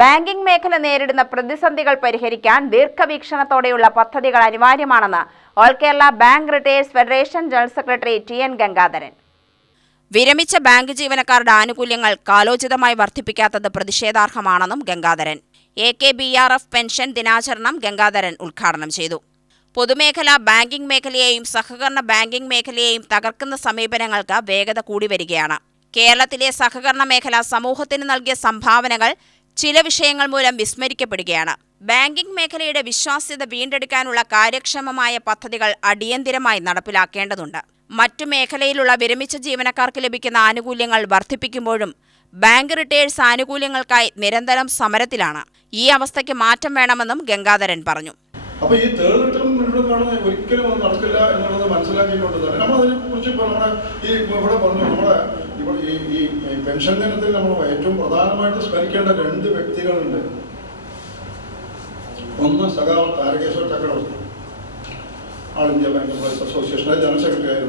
Banking മേഖല നേരിടുന്ന പ്രതിസന്ധികൾ പരിഹരിക്കാൻ ദീർഘവീക്ഷണത്തോടെയുള്ള പദ്ധതികൾ അനിവാര്യമാണെന്ന് all Kerala bank retirees federation general secretary T N Gangadharan. വിരമിച്ച ബാങ്ക് ജീവനക്കാരുടെ ആനുകൂല്യങ്ങൾ കാലോചിതമായി വർദ്ധിപ്പിക്കാത്തത് പ്രതിഷേധാർഹമാണെന്നും Gangadharan. A K B R F pension ദിനാചരണം ഗംഗാധരൻ ഉദ്ഘാടനം ചെയ്തു. പൊതുമേഖല ബാങ്കിംഗ് മേഖലയെയും സഹകരണ ബാങ്കിംഗ് മേഖലയെയും തകർക്കുന്ന സമീപനങ്ങൾക്ക് വേഗത കൂടി വരികയാണ്. കേരളത്തിലെ സഹകരണ മേഖല സമൂഹത്തിന് നൽകിയ സംഭാവനകൾ ചില വിഷയങ്ങൾ മൂലം വിസ്മരിക്കപ്പെടുകയാണ്. ബാങ്കിംഗ് മേഖലയുടെ വിശ്വാസ്യത വീണ്ടെടുക്കാനുള്ള കാര്യക്ഷമമായ പദ്ധതികൾ അടിയന്തിരമായി നടപ്പിലാക്കേണ്ടതുണ്ട്. മറ്റു മേഖലയിലുള്ള വിരമിച്ച ജീവനക്കാർക്ക് ലഭിക്കുന്ന ആനുകൂല്യങ്ങൾ വർദ്ധിപ്പിക്കുമ്പോഴും ബാങ്ക് റിട്ടയേഴ്സ് ആനുകൂല്യങ്ങൾക്കായി നിരന്തരം സമരത്തിലാണ്. ഈ അവസ്ഥയ്ക്ക് മാറ്റം വേണമെന്നും ഗംഗാധരൻ പറഞ്ഞു. അപ്പൊ ഈ തേർഡ് റിട്ടേൺ ഇവിടെ ഒരിക്കലും അത് നടക്കില്ല എന്നുള്ളത് മനസ്സിലാക്കിക്കൊണ്ട് തന്നെ നമ്മൾ അതിനെ കുറിച്ച് ഇപ്പോൾ നമ്മുടെ ഈ ഇവിടെ പറഞ്ഞു നമ്മുടെ ഈ ഈ പെൻഷൻ ദിനത്തിൽ നമ്മൾ ഏറ്റവും പ്രധാനമായിട്ട് സ്മരിക്കേണ്ട രണ്ട് വ്യക്തികളുണ്ട്. ഒന്ന് സഖാവ് Tarakeswar Chakraborty. All India bank employees അസോസിയേഷന്റെ ജനറൽ സെക്രട്ടറി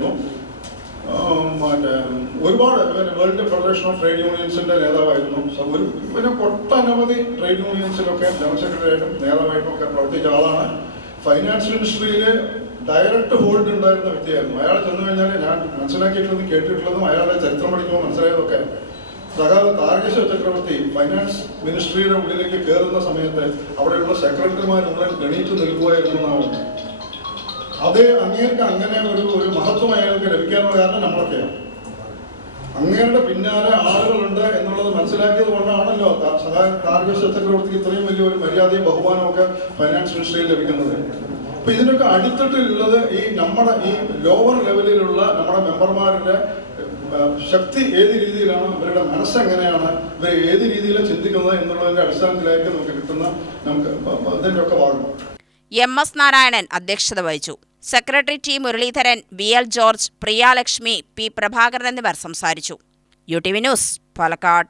ഒരുപാട് പിന്നെ വേൾഡ് ഫെഡറേഷൻ ഓഫ് ട്രേഡ് യൂണിയൻസിന്റെ നേതാവായിരുന്നു. ഒരു പിന്നെ ഒട്ടനവധി ട്രേഡ് യൂണിയൻസിലൊക്കെ ജനറൽ സെക്രട്ടറി ആയിട്ടും നേതാവായിട്ടും ഒക്കെ പ്രവർത്തിച്ച ആളാണ്. ഫൈനാൻസ് മിനിസ്ട്രിയിൽ ഡയറക്റ്റ് ഹോൾഡ് ഉണ്ടായിരുന്ന വ്യക്തിയായിരുന്നു. അയാൾ ചെന്ന് കഴിഞ്ഞാൽ ഞാൻ മനസ്സിലാക്കിയിട്ടുള്ളതും കേട്ടിട്ടുള്ളതും അയാളുടെ ചരിത്രം പഠിക്കുമ്പോൾ മനസ്സിലായതൊക്കെ. സഖാവ് താരകേശ്വര ചക്രവർത്തി ഫൈനാൻസ് മിനിസ്ട്രിയുടെ ഉള്ളിലേക്ക് കയറുന്ന സമയത്ത് അവിടെയുള്ള സെക്രട്ടറിമാർ മുഴുവൻ ഗണിച്ചു നിൽക്കുകയായിരുന്നു എന്നാണ്. അത് അങ്ങേർക്ക് അങ്ങനെ ഒരു ഒരു മഹത്വം അയാൾക്ക് ലഭിക്കാനുള്ള കാരണം നമ്മളൊക്കെയാണ്. അങ്ങേരുടെ പിന്നാലെ ആളുകളുണ്ട് എന്നുള്ളത് മനസ്സിലാക്കിയത് കൊണ്ടാണല്ലോ കാർഗിക ചക്രവർത്തിക്ക് ഇത്രയും വലിയ ഒരു മര്യാദയും ബഹുമാനവും ഒക്കെ ഫൈനാൻസ് മിനിസ്ട്രിയിൽ ലഭിക്കുന്നത്. അപ്പൊ ഇതിനൊക്കെ അടിത്തട്ടിലുള്ളത് ഈ നമ്മുടെ ഈ ലോവർ ലെവലിലുള്ള നമ്മുടെ മെമ്പർമാരുടെ ശക്തി ഏത് രീതിയിലാണ് ഇവരുടെ മനസ്സെങ്ങനെയാണ് ഇവർ ഏത് രീതിയിലാണ് ചിന്തിക്കുന്നത് എന്നുള്ളതിന്റെ അടിസ്ഥാനത്തിലായിരിക്കും നമുക്ക് കിട്ടുന്ന നമുക്ക് അതിന്റെ ഒക്കെ ഭാഗം. എം എസ് നാരായണൻ അധ്യക്ഷത വഹിച്ചു. Secretary T Muraleedharan V L George Priyalakshmi P Prabhakaran എന്നിവർ സംസാരിച്ചു. U T V news Palakkad.